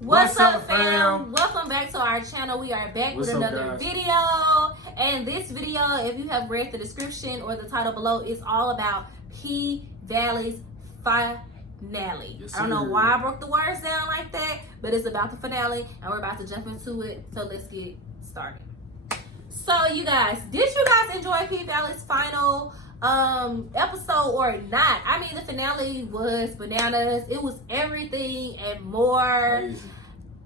What's up, fam? Welcome back to our channel. We are back with another video. And this video, if you have read the description or the title below, is all about P Valley's finale. Yes, I don't know why I broke the words down like that, but it's about the finale, and we're about to jump into it. So let's get started. So you guys, did you guys enjoy P Valley's final episode or not? I mean, the finale was bananas. It was everything and more. Crazy.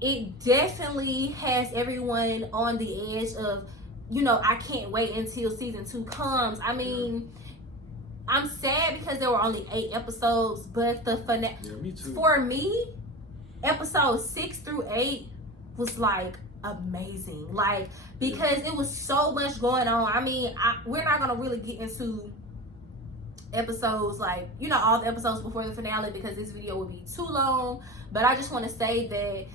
It definitely has everyone on the edge of, I can't wait until season 2 comes. I mean, I'm sad because there were only 8 episodes, but the finale, me too. for me, episodes 6 through 8 was like amazing, like, because it was so much going on. I mean, we're not gonna really get into episodes like all the episodes before the finale because this video would be too long, but I just want to say that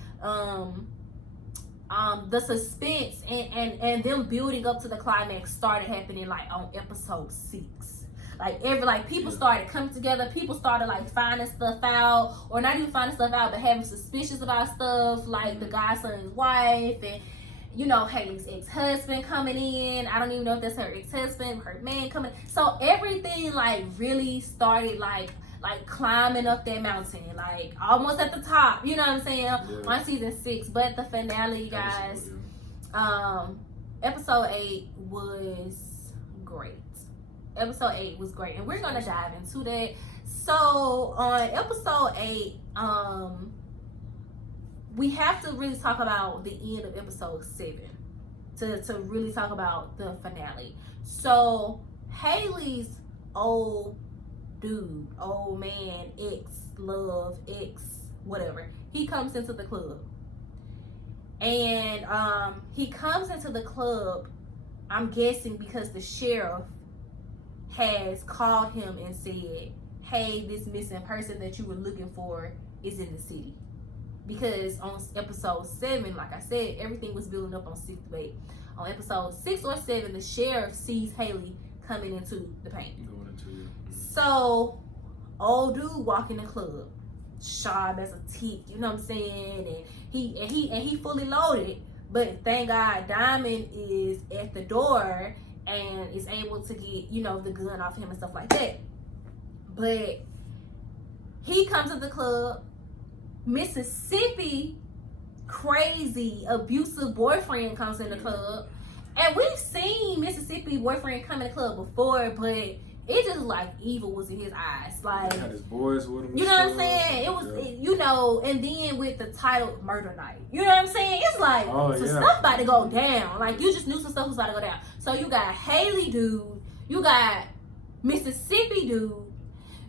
the suspense and them building up to the climax started happening like on episode 6. Like people started coming together, people started like finding stuff out, or not even finding stuff out, but having suspicions about stuff, like the godson's wife and Haley's ex-husband coming in. I don't even know if that's her ex-husband, her man coming. So everything like really started like climbing up that mountain, like almost at the top. You know what I'm saying? Yeah. On season 6, but the finale, guys, episode 8 was great. Episode 8 was great, and we're gonna dive into that. So on episode 8, we have to really talk about the end of episode 7 to really talk about the finale. So Haley's old man, ex-love, whatever, he comes into the club. And he comes into the club, I'm guessing because the sheriff has called him and said, hey, this missing person that you were looking for is in the city. Because on episode 7, like I said, everything was building up on 6 to 8. On episode 6 or 7, the sheriff sees Haley coming into the paint. So, old dude walk in the club, sharp as a tick, you know what I'm saying? And he fully loaded. But thank God Diamond is at the door and is able to get, the gun off him and stuff like that. But he comes to the club. Mississippi crazy abusive boyfriend comes in the club, and we've seen Mississippi boyfriend come in the club before, but it just like evil was in his eyes. Like, he had his boys with him. You know what I'm saying? It was, and then with the title Murder Night. You know what I'm saying? It's like stuff about to go down. Like, you just knew some stuff was about to go down. So you got Haley dude, you got Mississippi dude,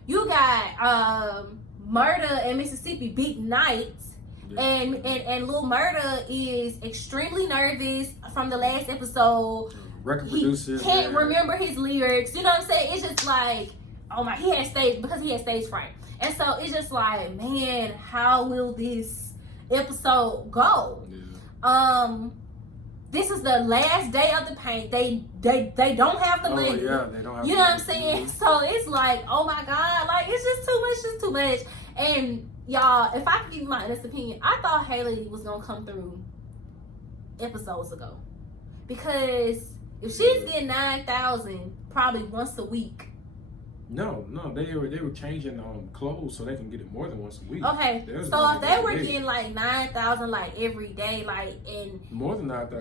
you got Murder and Mississippi big nights. And Lil Murder is extremely nervous from the last episode. Record producer. He can't remember his lyrics. You know what I'm saying? It's just like, oh my, he had stage fright. And so it's just like, man, how will this episode go? Yeah. This is the last day of the paint. They don't have the money. Yeah, they don't have you know what I'm saying? So it's like, oh my God, like it's just too much. And y'all, if I could give you my honest opinion, I thought Haley was gonna come through episodes ago. Because if she's getting 9,000 probably once a week. No, they were changing clothes so they can get it more than once a week. Okay, so if they were getting like 9,000 like every day, like in more than 9,000,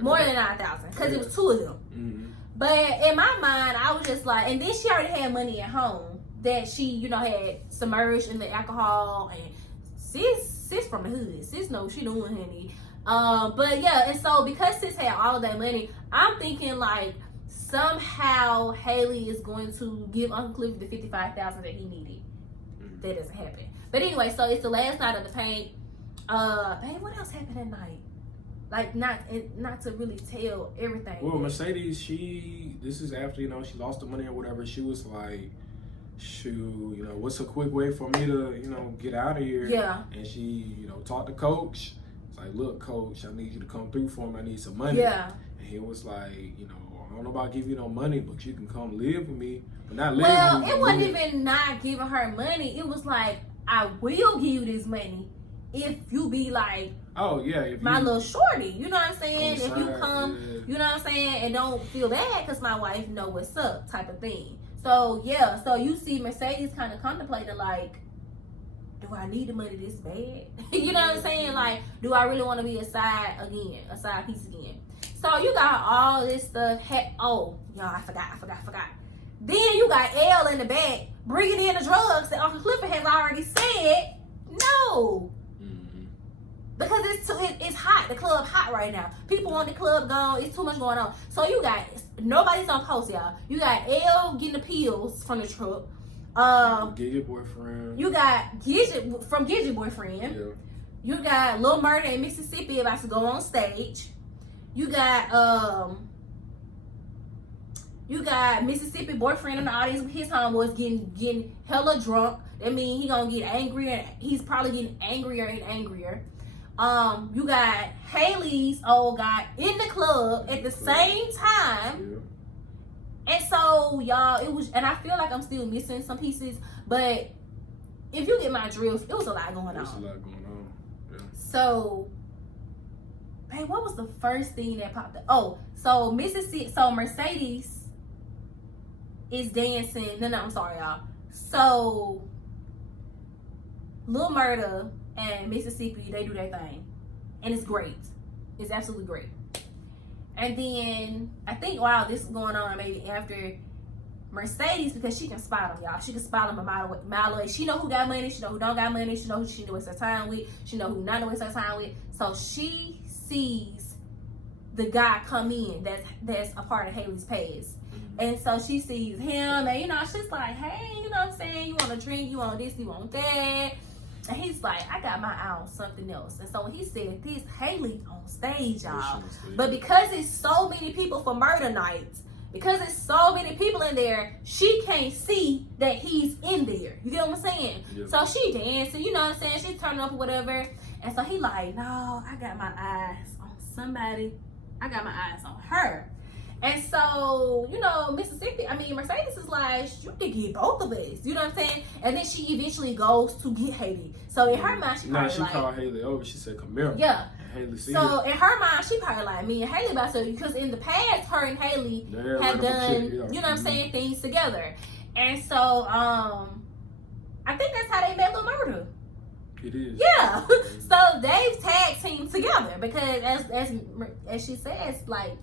because it was 2 of them. Mm-hmm. But in my mind, I was just like, and then she already had money at home that she, had submerged in the alcohol, and sis from the hood, sis knows she doing, honey. But yeah, and so because sis had all of that money, I'm thinking like somehow Haley is going to give Uncle Cliff the $55,000 that he needed. That doesn't happen. But anyway, so it's the last night of the paint. Babe, what else happened that night? Like, not to really tell everything. Well, Mercedes, this is after, she lost the money or whatever. She was like, shoot, what's a quick way for me to, get out of here? Yeah. And she, talked to Coach. It's like, look, Coach, I need you to come through for me. I need some money. Yeah. And he was like, I don't know about giving you no money, but you can come live with me. But not live well, with me. It wasn't even not giving her money. It was like, I will give you this money if you be like Oh yeah, if my you, little shorty. You know what I'm saying? on If the you side, come, yeah. you know what I'm saying, and don't feel bad because my wife know what's up, type of thing. So yeah, so you see Mercedes kind of contemplating like, do I need the money this bad? You know what I'm saying? Like, do I really want to be a side piece again? So you got all this stuff. Oh, y'all, I forgot. Then you got L in the back bringing in the drugs that Uncle Clifford has already said no. Mm-hmm. Because it's hot. The club hot right now. People want the club gone. It's too much going on. So you got, nobody's on post, y'all. You got L getting the pills from the truck. Get your boyfriend. You got Gidget from Gidget boyfriend. Yeah. You got Lil Murda in Mississippi about to go on stage. You got Mississippi boyfriend in the audience with his homeboys getting hella drunk. That means he gonna get angrier. He's probably getting angrier and angrier. You got Haley's old guy in the club at the same time. Yeah. And so, y'all, it was, and I feel like I'm still missing some pieces, but if you get my drift, it was a lot going on. There's a lot going on. Yeah. So, hey, what was the first thing that popped up? Oh, so Mercedes is dancing. No, I'm sorry, y'all. So, Lil Murda and Mississippi, they do their thing. And it's great. It's absolutely great. And then I think while this is going on, maybe after Mercedes, because she can spot them, y'all. She can spot them a mile away. She know who got money. She know who don't got money. She know who she waste her time with. She know who not to waste her time with. So she sees the guy come in that's a part of Haley's past. And so she sees him, and you know, she's like, hey, you know what I'm saying? You want a drink? You want this? You want that? And he's like, I got my eye on something else. And so when he said this, Haley on stage, y'all. But because it's so many people for murder nights, because it's so many people in there, she can't see that he's in there. You get what I'm saying? Yeah. So she dancing, you know what I'm saying? She's turning up or whatever. And so he like, no, I got my eyes on somebody. I got my eyes on her. And so, you know, Mercedes is like, you can get both of us. You know what I'm saying? And then she eventually goes to get Haley. So in her mind, she called Haley over. She said, come here. Yeah. And Haley see so it. in her mind, she probably like, me and Haley about to, because in the past, her and Haley have done, you know what I'm saying, things together. And so, I think that's how they met Lil Murda. It is. Yeah. So they've tag teamed together because as she says, like,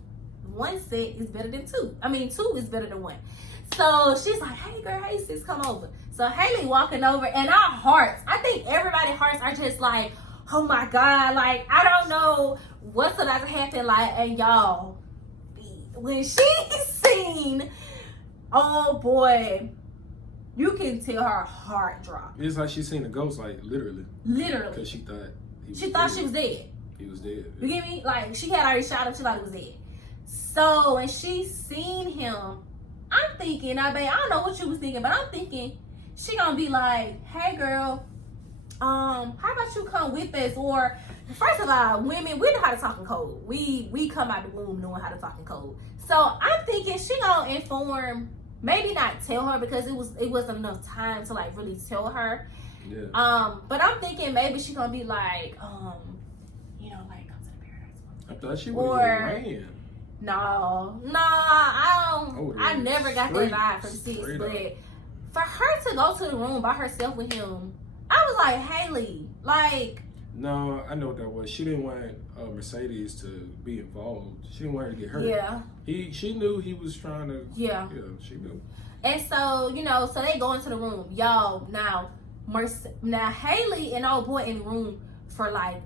one set is better than two. I mean, two is better than one. So she's like, hey girl, hey sis, come over. So Haley walking over, and our hearts, I think everybody's hearts are just like, oh my God, like, I don't know what's about to happen. Like, and y'all, when she seen, oh boy, you can tell her heart dropped. It's like she seen a ghost, like literally. Literally. Because she thought she was dead. He was dead. You get me? Like, she had already shot him, she thought he was dead. So when she seen him, I'm thinking, I don't know what you was thinking, but I'm thinking she gonna be like, hey girl, how about you come with us? Or first of all, women, we know how to talk in code. We come out the womb knowing how to talk in code. So I'm thinking she gonna inform, maybe not tell her because it wasn't enough time to like really tell her. Yeah. But I'm thinking maybe she gonna be like, you know, like, come to the paradise. I thought she would have ran. No, I don't. Oh, I never got that vibe from Six, straight but up. for her to go to the room by herself with him, I was like, Haley, like. No, I know what that was. She didn't want Mercedes to be involved. She didn't want her to get hurt. Yeah. She knew he was trying to. Yeah. Yeah, she knew. And so, you know, so they go into the room, y'all. Now Haley and old boy in the room for like,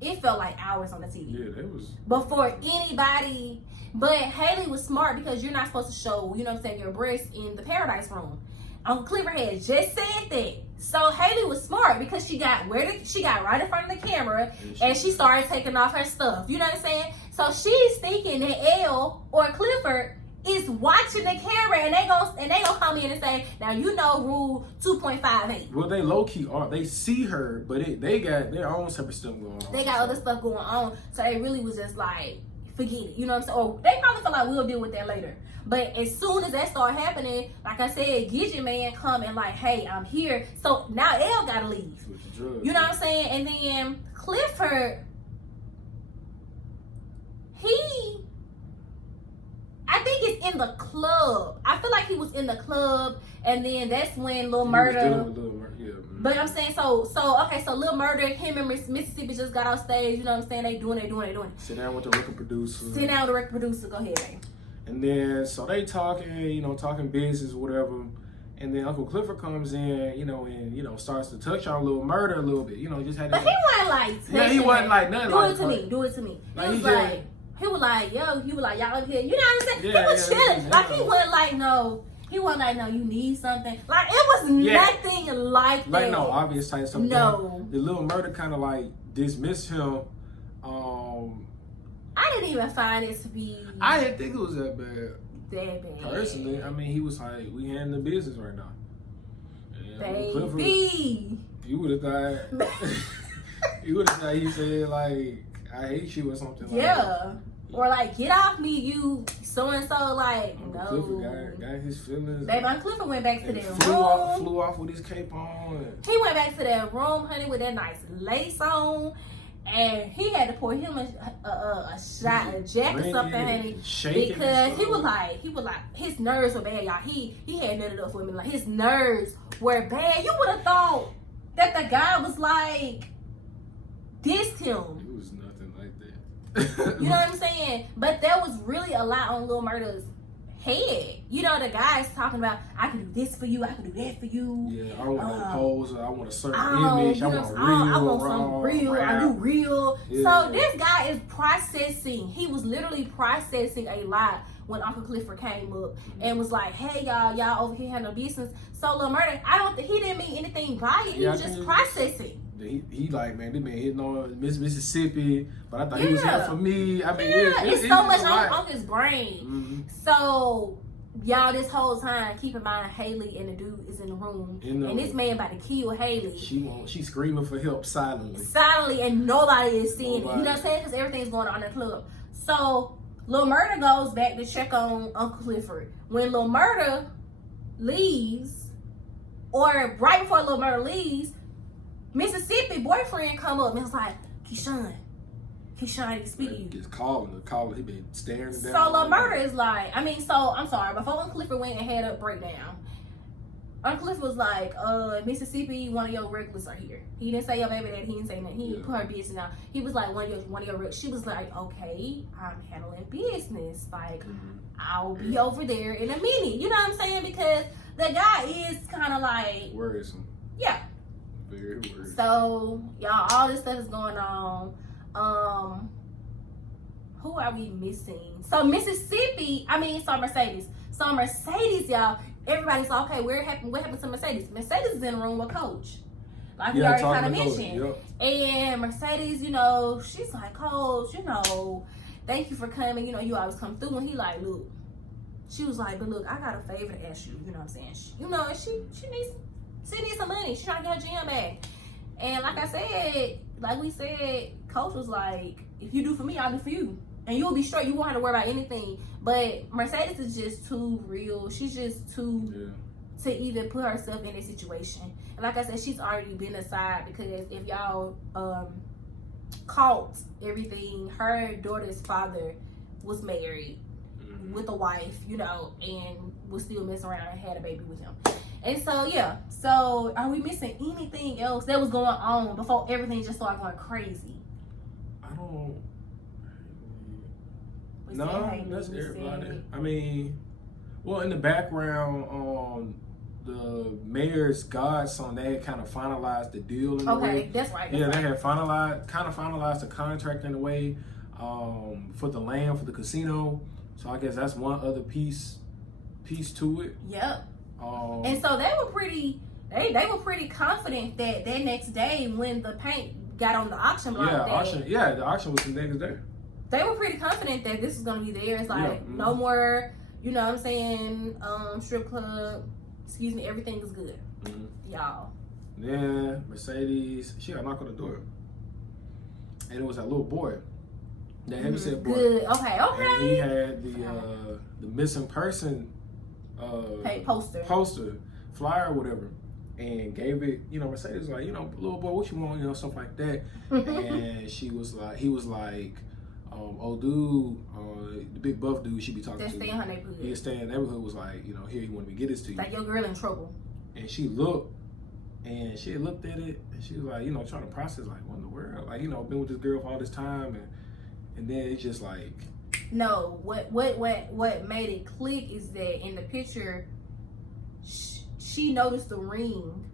it felt like hours on the TV. Yeah, that was. Before anybody. But Haley was smart because you're not supposed to show, you know what I'm saying, your breasts in the paradise room. Uncle Clifford had just said that. So Haley was smart because she got right in front of the camera and she started taking off her stuff. You know what I'm saying? So she's thinking that Elle or Clifford is watching the camera and they gonna come in and say, now you know rule 2.58. Well, they low key are. They see her, but they got their own separate stuff going on. They got other stuff going on, so they really was just like, forget it. You know what I'm saying? Or they probably feel like we'll deal with that later. But as soon as that started happening, like I said, Gidget man come and like, hey, I'm here. So now Elle gotta leave. With the drugs. You know what I'm saying? And then Clifford in the club. I feel like he was in the club, and then that's when Lil He was Murder. dealing with Lil Murder, yeah. But I'm saying so Lil Murder, him and Mississippi just got off stage. You know what I'm saying? They doing it. Sit down with the record producer. Sit down with the record producer. Go ahead, man. And then so they talking business, whatever. And then Uncle Clifford comes in, and starts to touch on Lil Murder a little bit. Just had. But he wasn't like. Yeah, he wasn't like nothing. Do it to me. Like, He was like, yo, y'all up here. You know what I'm saying? Yeah, he was chilling. Like, he wasn't like, no, you need something. Like, it was nothing like that. Like, no obvious type stuff. No. The Lil Murder kind of like dismissed him. I didn't even find it to be. I didn't think it was that bad. That bad. Personally, I mean, he was like, we handling the business right now. And Clifford, Baby. you would have thought, he said, like, I hate you or something like that. Yeah. Or like, get off me, you so and so. Like, no. Clifford got his feelings. Baby, Clifford went back to their room. Flew off with his cape on. He went back to that room, honey, with that nice lace on. And he had to pour him a shot, a jack or something, honey, because he was like, his nerves were bad, y'all. He had nutted up with me, like his nerves were bad. You would have thought that the guy was like dissed him. It was nothing like that. You know what I'm saying? But there was really a lot on Lil Murder's head. The guy's talking about, I can do this for you, I can do that for you. Yeah, I want a pose, I want a certain image, I want something real, I do real. Yeah. So this guy is processing. He was literally processing a lot when Uncle Clifford came up and was like, hey y'all over here handle business. So Lil Murder, he didn't mean anything by it. He was just processing. He like, man, this man hitting on Mississippi, but I thought he was here for me. I mean, it's so much on his brain. Mm-hmm. So, y'all, this whole time, keep in mind, Haley and the dude is in the room, and this man about to kill Haley. She's screaming for help silently, and nobody is seeing it. You know what I'm saying? Because everything's going on in the club. So, Lil Murder goes back to check on Uncle Clifford. When Lil Murder leaves, or right before Lil Murder leaves, Mississippi boyfriend come up and was like, Keyshawn, speak to you. Just calling, he been staring down. So Lil Murder is like, I'm sorry, before Uncle Clifford went and had a breakdown, Uncle Clifford was like, Mississippi, one of your regulars are here. He didn't say your baby daddy, he didn't say nothing. He didn't put her business out. He was like, one of your regulars. She was like, okay, I'm handling business. Like, I'll be over there in a minute. You know what I'm saying? Because the guy is kind of like, worrisome. Yeah. Very worrisome. So, y'all, all this stuff is going on. Who are we missing? So Mercedes. So Mercedes, y'all, everybody's like, okay, what happened to Mercedes? Mercedes is in the room with Coach. Like we already kind of mentioned. And Mercedes, she's like, Coach, thank you for coming. You always come through. And he like, look. She was like, but look, I got a favor to ask you. You know what I'm saying? She needs some money. She's trying to get her gym back. And like we said, Coach was like, if you do for me, I'll do for you. And you'll be straight. You won't have to worry about anything. But Mercedes is just too real. She's just too to even put herself in this situation. And like I said, she's already been aside because if y'all caught everything, her daughter's father was married with a wife, and was still messing around and had a baby with him. And so are we missing anything else that was going on before everything just started going crazy? I don't. No, that's everybody. I mean, well, in the background, the mayor's godson, they had kind of finalized the deal in a way. Okay, that's right. They had finalized the contract in a way for the land for the casino. So I guess that's one other piece to it. Yep. And so they were pretty confident that next day when the paint got on the auction block. The auction was the next day. They were pretty confident that this is gonna be theirs. Like no more, strip club. Excuse me, everything is good, y'all. Then Mercedes, she got knocked on the door, and it was that little boy, that heavyset boy. Good. Okay. And he had the missing person poster, flyer, or whatever, and gave it. Mercedes was like, little boy, what you want? Stuff like that. And he was like, old dude, the big buff dude she be talking That to. stay in her neighborhood. Yeah, stay in the neighborhood was like, here, you want me to get this to you. Like, your girl in trouble. And she looked, and she looked at it, and she was like, trying to process, like, what in the world? Like, been with this girl for all this time, and then it's just like. No, what made it click is that in the picture, she noticed the ring.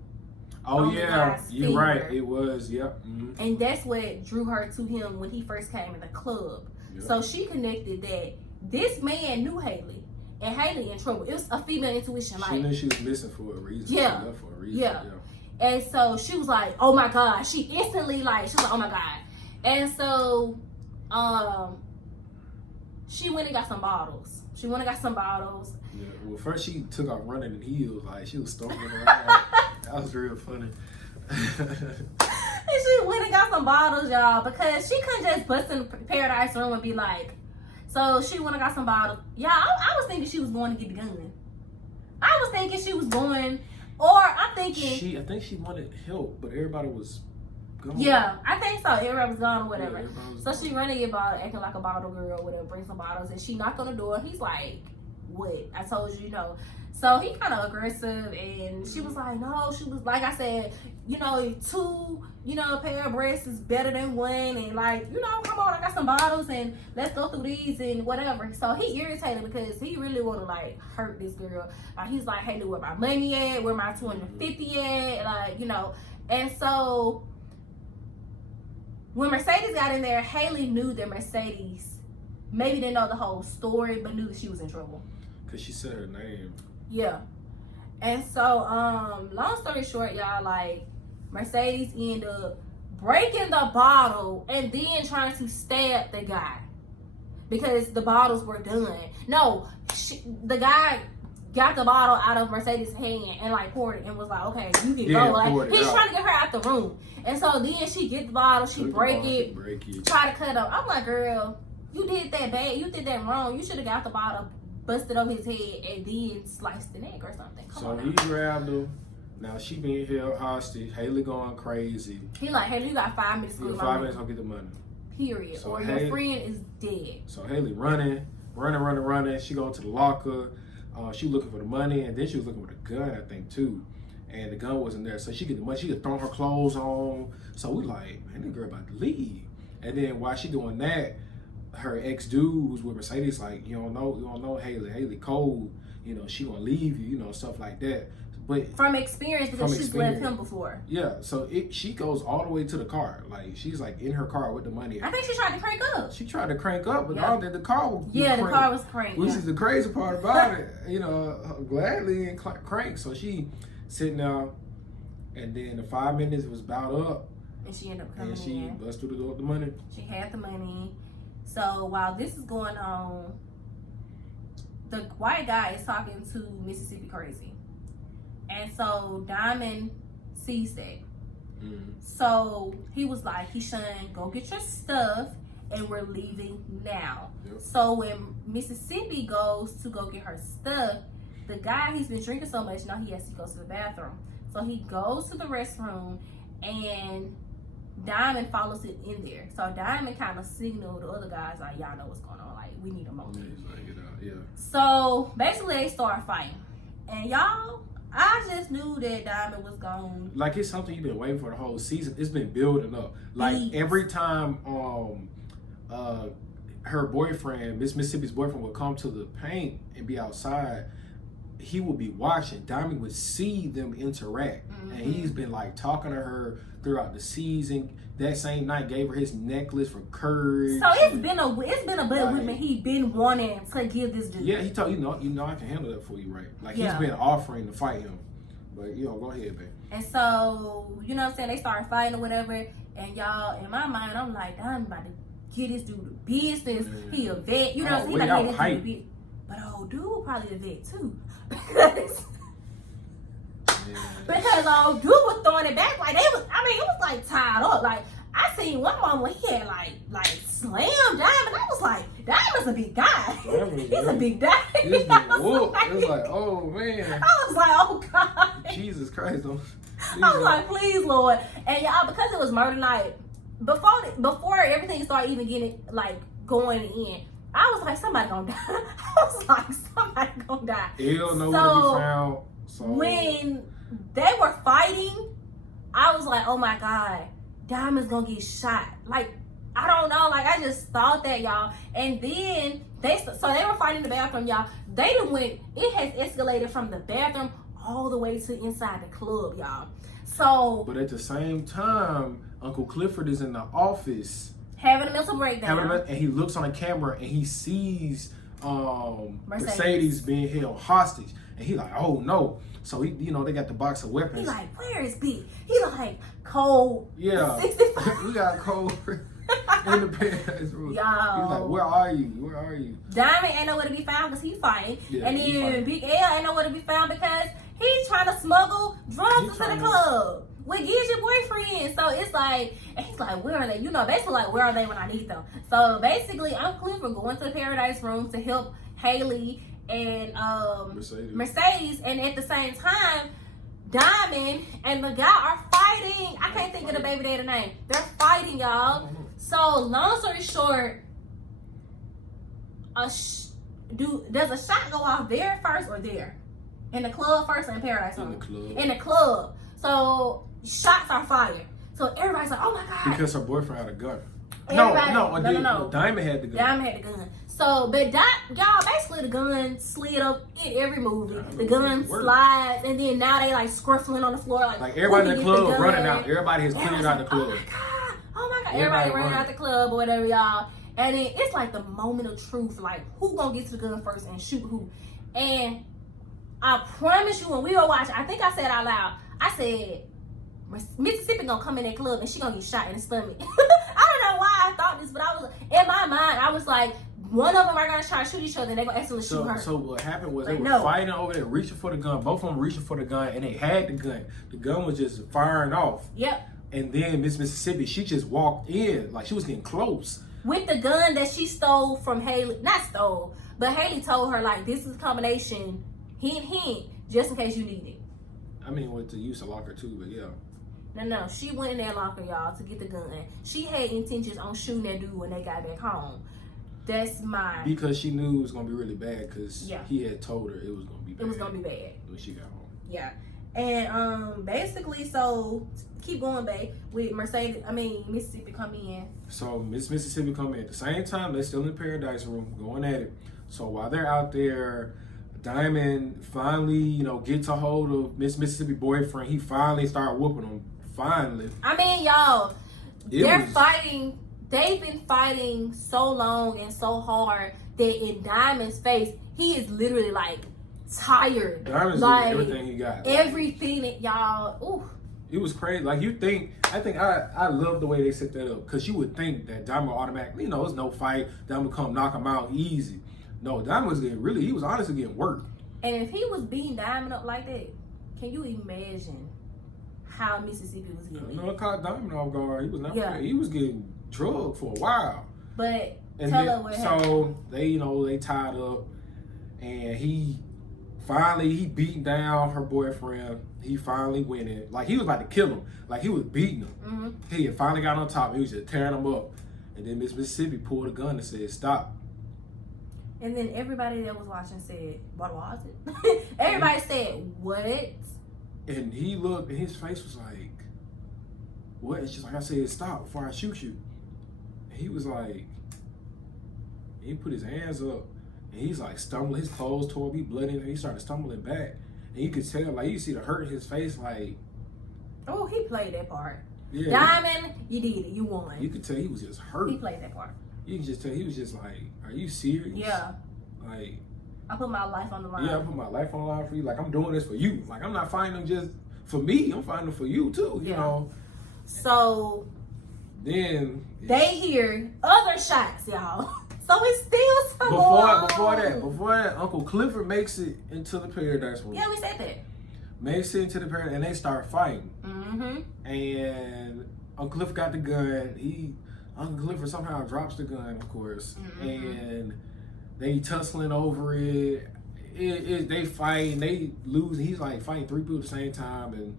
Oh yeah, you're right. It was, yep. Mm-hmm. And that's what drew her to him when he first came in the club. Yep. So she connected that this man knew Haley, and Haley in trouble. It was a female intuition. She knew she was missing for a reason. Yeah. She left for a reason. Yeah. And so she was like, "Oh my God!" She instantly she was like, "Oh my God!" And so, she went and got some bottles. Yeah. Well, first she took off running in heels, like she was stomping around. That was real funny. And she went and got some bottles, y'all, because she couldn't just bust in Paradise Room and be like. So she went and got some bottles. Yeah, I was thinking she was going to get the gun. I was thinking she was going, or I'm thinking. I think she wanted help, but everybody was gone. Yeah, I think so. Everybody was gone or whatever. Yeah, so she ran to get bottle, acting like a bottle girl or whatever, bring some bottles, and she knocked on the door. He's like, "What? I told you, So he kind of aggressive, and she was like, "No." She was like, I said, two, pair of breasts is better than one, and come on, I got some bottles, and let's go through these and whatever. So he irritated because he really want to hurt this girl. He's like, "Hey, where my money at? Where my 250 at?" And so when Mercedes got in there, Haley knew that Mercedes maybe didn't know the whole story, but knew that she was in trouble. Cause she said her name. Yeah. And so, long story short, y'all, Mercedes ended up breaking the bottle and then trying to stab the guy because the bottles were done. No, the guy got the bottle out of Mercedes' hand and poured it and was like, "Okay, you can go." He's trying to get her out the room. And so then she get the bottle, she break it, try to cut up. I'm like, "Girl, you did that bad. You did that wrong. You should have got the bottle, busted up his head, and then sliced the neck or something." So he grabbed her. Now she being held hostage. Haley going crazy. He like, "Haley, you got 5 minutes to get 5 minutes to get the money. Period. So or your friend is dead." So Haley running. She going to the locker. She looking for the money, and then she was looking for the gun, I think, too. And the gun wasn't there. So she get the money. She had thrown her clothes on. So we like, man, this girl about to leave. And then while she doing that, her ex-dude who's with Mercedes, like, you don't know Haley cold, she gonna leave you, stuff like that. But from experience, because she's left him before. Yeah, so she goes all the way to the car. She's in her car with the money. I think she tried to crank up. She tried to crank up, but all that the car was the car was cranked. Which is the crazy part about it. Gladly and crank. So she sitting there, and then the 5 minutes was about up. And she ended up coming in. And she bust through the door with the money. She had the money. So while this is going on, the white guy is talking to Mississippi Crazy. And so Diamond sees that. Mm-hmm. So he was like, "Keyshawn, go get your stuff and we're leaving now." Yep. So when Mississippi goes to go get her stuff, the guy, he's been drinking so much, now he has to go to the bathroom. So he goes to the restroom and Diamond follows it in there. So Diamond kind of signaled the other guys, like, "Y'all know what's going on. We need a moment." Yeah. So basically they start fighting. And y'all, I just knew that Diamond was gone. It's something you've been waiting for the whole season. It's been building up. Every time her boyfriend, Mississippi's boyfriend, would come to the paint and be outside, he would be watching. Diamond would see them interact. Mm-hmm. And he's been talking to her throughout the season. That same night gave her his necklace for courage. So it's been a bit with me. He been wanting to give this dude. Yeah, he told I can handle that for you, right? He's been offering to fight him. But go ahead, babe. And so, what I'm saying, they started fighting or whatever. And y'all, in my mind, I'm like, I'm about to get this dude the business. Yeah. He a vet. He's not getting this dude the business. But old dude probably a vet too. Because old dude was throwing it back it was tied up. I seen one moment when he had slammed Diamond. I was like, Diamond's a big guy. He's a big guy. It was like, oh man. I was like, oh God. Jesus Christ. I was like, please, Lord. And y'all, because it was murder night, before everything started even getting going in. I was like, somebody gonna die. I was like, somebody gonna die. Hell nowhere to be found. So when they were fighting, I was like, oh my God, Diamond's gonna get shot. Like, I don't know. Like, I just thought that, y'all. And then they were fighting in the bathroom, y'all. They done went, it has escalated from the bathroom all the way to inside the club, y'all. So, but at the same time, Uncle Clifford is in the office having a mental breakdown. And he looks on the camera and he sees Mercedes being held hostage. And he like, oh no. So he, they got the box of weapons. He like, where is B? He like, Cole. Yeah. 65. We got Cole in the paradise room. Yo. He's like, where are you? Where are you? Diamond ain't nowhere to be found because he fighting. Yeah, and he then fighting. Big L ain't nowhere to be found because he's trying to smuggle drugs into the club with Gidget boyfriend. So it's like, and he's like, where are they? Basically like, where are they when I need them? So basically, Uncle Clifford going to the paradise room to help Haley and Mercedes. And at the same time, Diamond and the guy are fighting. I can't think of the baby daddy name. They're fighting, y'all. So long story short, does a shot go off there first or there? In the club first or in paradise room? In the club. In the club. So shots are fired. So everybody's like, oh my God. Because her boyfriend had a gun. No. Diamond had the gun. Diamond had the gun. So, but y'all, basically the gun slid up in every movie. The gun slides, and then now they like scruffling on the floor. Like everybody in the club running out. Everybody has cleared out the club. Oh my God. Everybody running out the club or whatever, y'all. And then it's like the moment of truth. Like, who gonna get to the gun first and shoot who? And I promise you, when we were watching, I think I said out loud, I said, Mississippi gonna come in that club and she gonna get shot in the stomach. I don't know why I thought this, but I was in my mind, I was like, one of them are gonna try to shoot each other and they're gonna accidentally shoot her. So what happened was they were fighting over there, reaching for the gun. Both of them reaching for the gun, and they had the gun. The gun was just firing off. Yep. And then Miss Mississippi, she just walked in like she was getting close with the gun that she stole from Haley. Not stole, but Haley told her like, this is a combination, hint, just in case you need it. I mean, with the use of locker too, but yeah. No, she went in that locker, y'all, to get the gun. She had intentions on shooting that dude when they got back home. That's my... Because she knew it was going to be really bad because he had told her it was going to be bad. It was going to be bad. When she got home. Yeah. And basically, so keep going, babe, with Mississippi come in. So Mississippi come in. At the same time, they're still in the paradise room going at it. So while they're out there, Diamond finally, gets a hold of Mississippi boyfriend. He finally started whooping him. Finally. I mean, y'all, fighting. They've been fighting so long and so hard that in Diamond's face, he is literally like tired. Diamond's like everything he got. Everything that y'all. Ooh. It was crazy. Like I love the way they set that up because you would think that Diamond automatically, it's no fight. Diamond come knock him out easy. No, Diamond was he was honestly getting worked. And if he was beating Diamond up like that, can you imagine how Mississippi was getting? No, it caught Diamond off guard. He was not. Yeah. He was getting drugged for a while. But tell her what happened. So they tied up, and he beat down her boyfriend. He finally went in. Like he was about to kill him. Like he was beating him. Mm-hmm. He had finally got on top. He was just tearing him up. And then Mississippi pulled a gun and said, "Stop." And then everybody that was watching said, "What was it?" Everybody said, "What?" And he looked, and his face was like, "What?" It's just like I said, "Stop before I shoot you." And he was like, he put his hands up, and he's like stumbling. His clothes tore, be bloody, and he started stumbling back. And you could tell, like you see the hurt in his face, like. Oh, he played that part. Yeah. Diamond, you did it. You won. You could tell he was just hurt. He played that part. You can just tell he was just like, "Are you serious?" Yeah. Like. I put my life on the line. Yeah, I put my life on the line for you. Like I'm doing this for you. Like I'm not fighting them just for me. I'm fighting them for you too. You know. So. Then they hear other shots, y'all. So it's still some before that, Uncle Clifford makes it into the paradise room. Yeah, we said that. Makes it into the paradise, and they start fighting. Mm-hmm. And Uncle Clifford got the gun. Uncle Clifford somehow drops the gun, of course, and they tussling over it. They fight and they lose. He's like fighting three people at the same time, and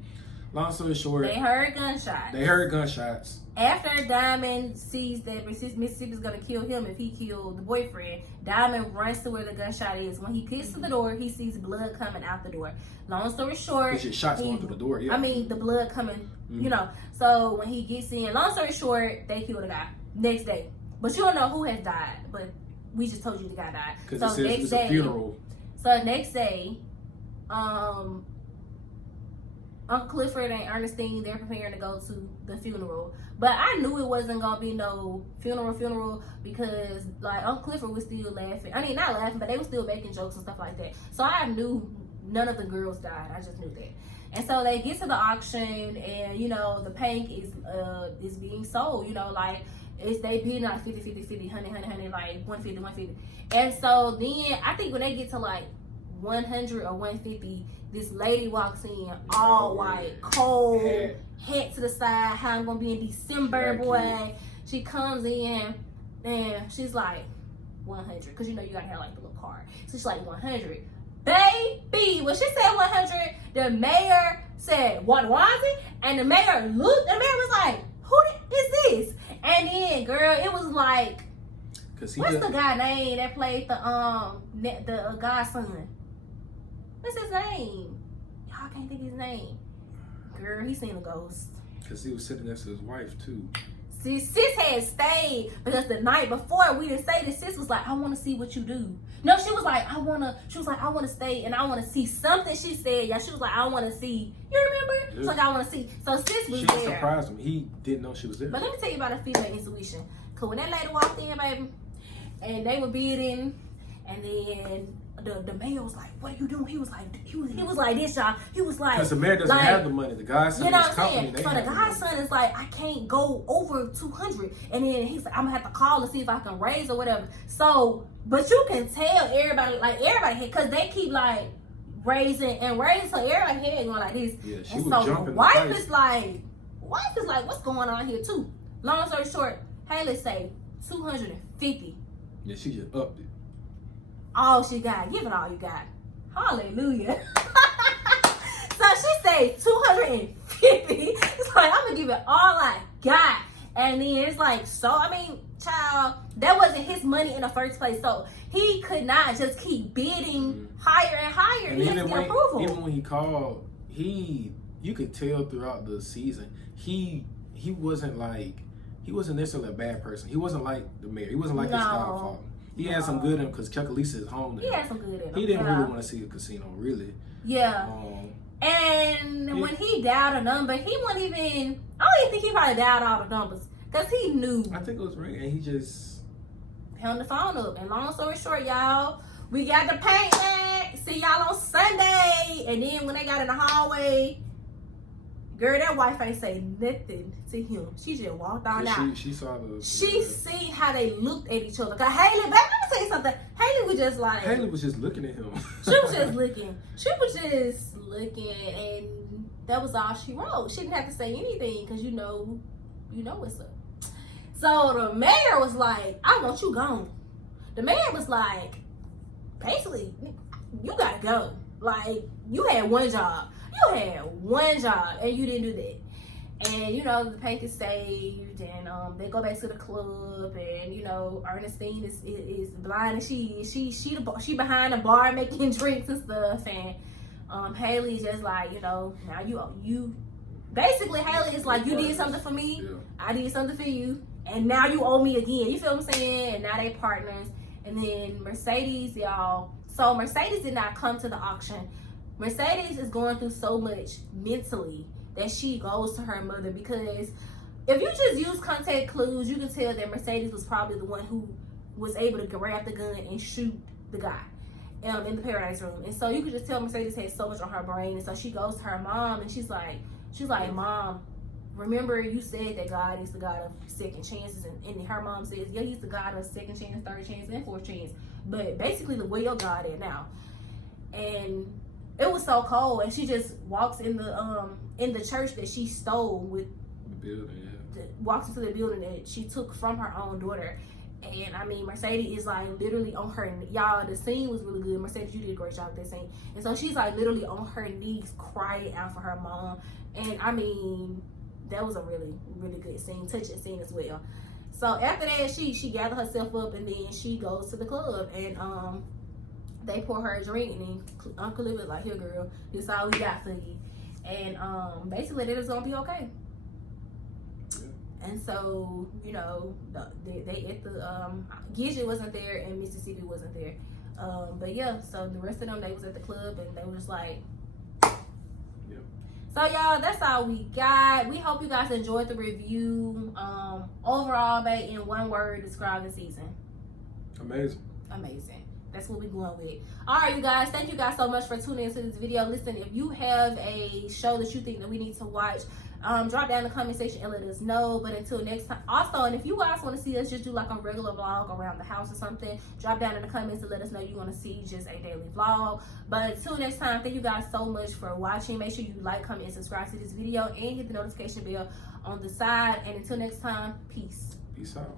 Long story short, They heard gunshots. they heard gunshots. After Diamond sees that Mississippi's gonna kill him if he killed the boyfriend, Diamond runs to where the gunshot is. When he gets to the door, he sees blood coming out the door. Long story short, It's just shots going through the door. Yeah. I mean, the blood coming, you know. So when he gets in, long story short, they kill the guy next day. But you don't know who has died. But we just told you the guy died. Because So it says next it's day, a funeral. So next day, Uncle Clifford and Ernestine, they're preparing to go to the funeral. But I knew it wasn't going to be no funeral because, like, Uncle Clifford was still laughing. I mean, not laughing, but they were still making jokes and stuff like that. So I knew none of the girls died. I just knew that. And so they get to the auction, and, you know, the paint is being sold. You know, like, they bidding like 50, 50, 50, 100, 100, 100, like 150, 150. And so then I think when they get to like 100 or 150, this lady walks in all white, cold, hat to the side, how I'm gonna be in December, boy. She comes in and she's like 100, because you know you gotta have like the little card. So she's like 100. Baby, when she said 100, the mayor said, what was it? And the mayor looked, the mayor was like, who is this? And then, girl, it was like, what's the guy name that played the godson? What's his name? Y'all can't think of his name. Girl, he seen a ghost. Because he was sitting next to his wife, too. See, sis had stayed because the night before we didn't say this. Sis was like, I want to see what you do. No, she was like, I want to stay and I want to see something. She said, yeah, she was like, I want to see. You remember? She's like, I want to see. So sis was there. She surprised him. He didn't know she was there. But let me tell you about a female intuition. Because when that lady walked in, baby, and they were bidding, and then the mayor was like, what are you doing? He was like this, y'all. He was like, because the mayor doesn't have the money. The godson, you know is what I'm company. saying? So the godson is like, I can't go over 200. And then he's like, I'm gonna have to call to see if I can raise or whatever. So, but you can tell everybody, because they keep like raising, so everybody head going like this. Yeah, she and was so jumping. the wife is like, what's going on here too? Long story short, Haley say 250. Yeah, she just upped it. All she got. Give it all you got. Hallelujah. So she said 250. It's like, I'm going to give it all I got. And then it's like, so, I mean, child, that wasn't his money in the first place. So he could not just keep bidding higher and higher. And he had to get approval. Even when he called, you could tell throughout the season, he wasn't necessarily a bad person. He wasn't like the mayor. He wasn't like his godfather. He had some good in him because Chuckalisa is home now. He had some good in him. He didn't really want to see a casino, really. Yeah. When he dialed a number, he wasn't even, I don't even think he probably dialed all the numbers. Because he knew. I think it was ringing and he just held the phone up. And long story short, y'all, we got the paint back. See y'all on Sunday. And then when they got in the hallway, girl, that wife ain't say nothing to him. She just walked on out. She saw the. She seen how they looked at each other. Cause Haley, baby, let me tell you something. Haley was just like. Haley was just looking at him. She was just looking. And that was all she wrote. She didn't have to say anything because you know what's up. So the mayor was like, I want you gone. The mayor was like, basically, you gotta go. Like, you had one job. And you didn't do that. And, the paint is saved, and they go back to the club, and, Ernestine is blind, and she behind the bar making drinks and stuff, and Haley's just like, now you basically, Haley is like, you did something for me, I did something for you, and now you owe me again. You feel what I'm saying? And now they partners. And then Mercedes, y'all. So Mercedes did not come to the auction. Mercedes is going through so much mentally that she goes to her mother, because if you just use contact clues, you can tell that Mercedes was probably the one who was able to grab the gun and shoot the guy in the Paradise Room. And so you could just tell Mercedes had so much on her brain. And so she goes to her mom and she's like, Mom, remember you said that God is the God of second chances, and her mom says, yeah, he's the God of second chance, third chance, and fourth chance. But basically, where your God at now? And it was so cold, and she just walks in the church that she stole with the building. walks into the building that she took from her own daughter, And I mean, Mercedes is like literally on her, y'all, the scene was really good. Mercedes, you did a great job with that scene. And so she's like literally on her knees crying out for her mom. And I mean, that was a really, really good scene, touching scene as well. So after that, she gathered herself up and then she goes to the club and they pour her a drink and then Uncle Cliff was like, here girl, this is all we got for you. And basically that it's gonna be okay. And so, you know, they at the Gidget wasn't there and Mississippi wasn't there. But yeah, so the rest of them, they was at the club and they were just like, yeah. So y'all, that's all we got. We hope you guys enjoyed the review. Overall, babe, in one word, describe the season. Amazing. Amazing. That's what we're going with. All right, you guys. Thank you guys so much for tuning into this video. Listen, if you have a show that you think that we need to watch, drop down in the comment section and let us know. But until next time, also, and if you guys want to see us just do like a regular vlog around the house or something, drop down in the comments and let us know you want to see just a daily vlog. But until next time, thank you guys so much for watching. Make sure you like, comment, and subscribe to this video and hit the notification bell on the side. And until next time, peace. Peace out.